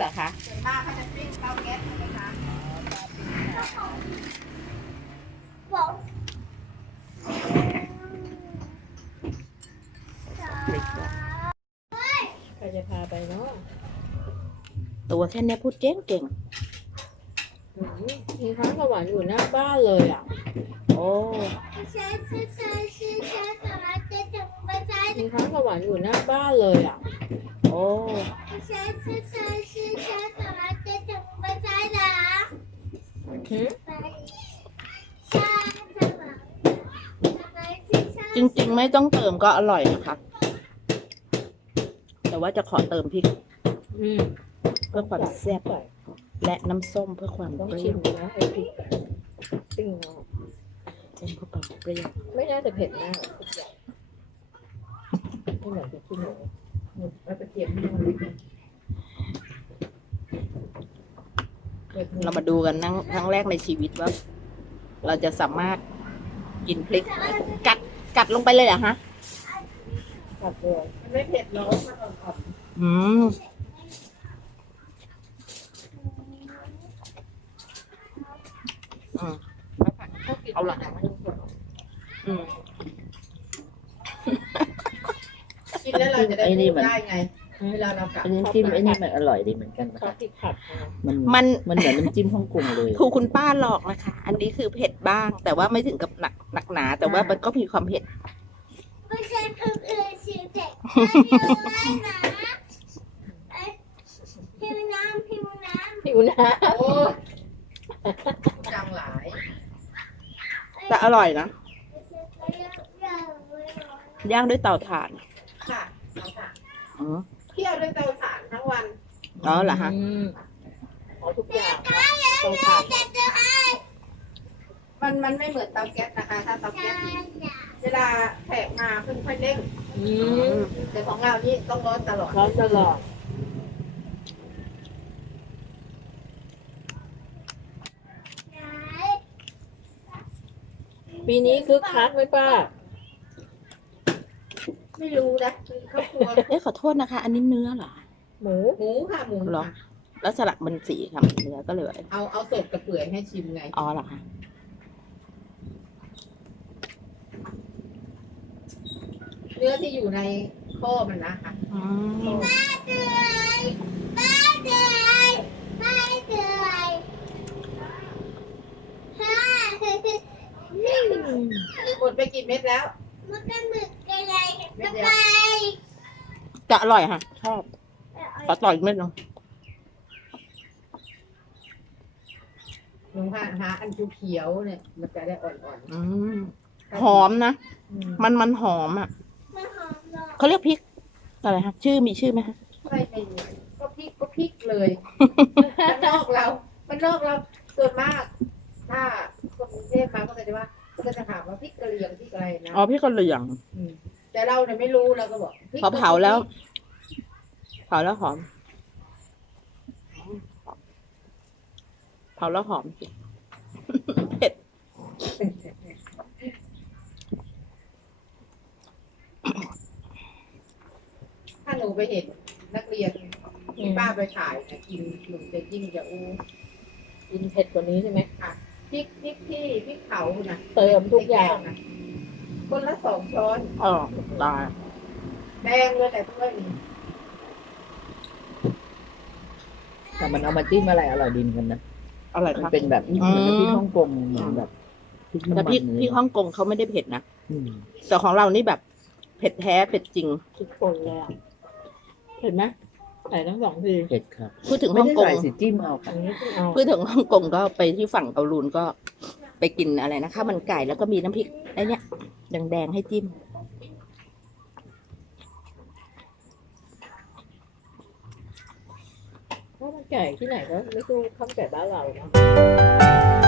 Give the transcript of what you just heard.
หรอคะส่วมากเขาจะปิ้งเตาแก๊สใช่ไหมคะบอกจ้าใครจะพาไปเนาะ ตัวแค่นี้พูดเจ๊งเก่งมีค้างกระหวานอยู่หน้าบ้านเลยอ่ะโอ้มีค้างกระหวานอยู่หน้าบ้านเลยอ่ะโอ้จริง ๆ ไม่ต้องเติมก็อร่อยนะคะ แต่ว่าจะขอเติมพริกเพื่อความแซ่บและน้ำส้มเพื่อความเปรี้ยวนะไอพริต่งเป็นผู้ากเปรี้ยวไม่น่าจะเผ็ดมากไม่เหมือนกับที่หแล้วจะเคไม่ได้เรามาดูกันทั้งทั้งแรกในชีวิตว่าเราจะสามารถกินพริกกัดกัดลงไปเลยเหรอฮะกัดเลยมันไม่เผ็ดน้อมันอ่อนอืมเอาละอืมกินแล้วเราจะได้ได้ไงเวลาเรากัดเพราน้ำจิ้มไอ้นี่มันอร่อยดีเหมือนกันครมัน มันเหมือนน้ำจิ้มฮ่องกงเลยถูกคุณป้าหลอกนะคะ อันนี้คือเผ็ดบ้าง แต่ว่าไม่ถึงกับหนักหนักหนาแต่ว่ามันก็มีความเผ็ดหิวนะจังหลายแต่อร่อยนะย่างด้วยเตาถ่าน ค่ะเตาถ่านอ๋ออ๋อเหรอฮะขอทุกอย่างมันมันไม่เหมือนเตาแก๊สนะคะ ถ้าเตาแก๊ส เวลาแผกมาค่อยค่อยเร่งแต่ของเรานี่ ต้องร้อนตลอด ร้อนตลอด ปีนี้คือคัดไหมป้า ไม่รู้นะครอบครัว เอ๊ะขอโทษนะคะ อันนี้เนื้อเหรอหมู หมูค่ะ หมูหระแล้วสลักมันสีค่ะเนื้อก็เลย เอาเอาสดกระเปื่อยให้ชิมไงอ๋อเหรอคะเนื้อที่อยู่ในข้อมันนะคะอืมหมดไปกี่เม็ดแล้วมันก็หมึกอะไรไปจะอร่อยค่ะชอบปลาต่อยไม่เนาะหาหาอันชูเขียวเนี่ย มันจะได้อ่อนอ่อหอมนะ มันมันหอมอ่ะ เขาเรียกพริกอะไรฮะชื่อมีชื่อไหมฮะไม่ไม่ก็พริกก็พริกเลยมันนอกเรา มันนอกเรา ส่วนมาก ถ้าคนเรุงเทพมาก็จะว่าก็จะถามว่าพริกกะเหรี่ยงพริกอะไรนะ อ๋อพริกกะเหรี่ยงแต่เราเนี่ยไม่รู้เราก็บอกเราเผาแล้วผาแล้วหอม เผาแล้วหอม เผ็ด ถ้าหนูไปเห็นนักเรียนมีป้าไปถ่ายกินหนูจะยิ่งจะอู้กินเผ็ดกว่านี้ใช่ไหมค่ะพริกพริกที่พริกเผาน่ะเติมทุกอย่างคนละสองช้อนอ๋อตายแดงเลยแต่ตัวนี้แต่มันเอามาจิ้มอะไรอร่อยดีกันนะอร่อยครันเป็นแบบเหมือนพี่ฮ่องกงแบบแต่พี่พี่ฮ่องกงเขาไม่ได้เผ็ดนะแต่ของเรานี่แบบเผ็ดแท้เผ็ดจริง ทุกคนเลยอ่ะเผ็ดไหมใส่ทั้งสองทีเผ็ดครับพูดถึงฮ่องกงใส่สิจิ้มเอาครับพูดถึงฮ่องกงก็ไปที่ฝั่งเกาลูนก็ไปกินอะไรนะข้าวมันไก่แล้วก็มีน้ำพริกไอ้นี่แดงๆให้จิ้มถ้ามันแก่ที่ไหนก็ไม่ใช่ข้าวแก่บ้านเรา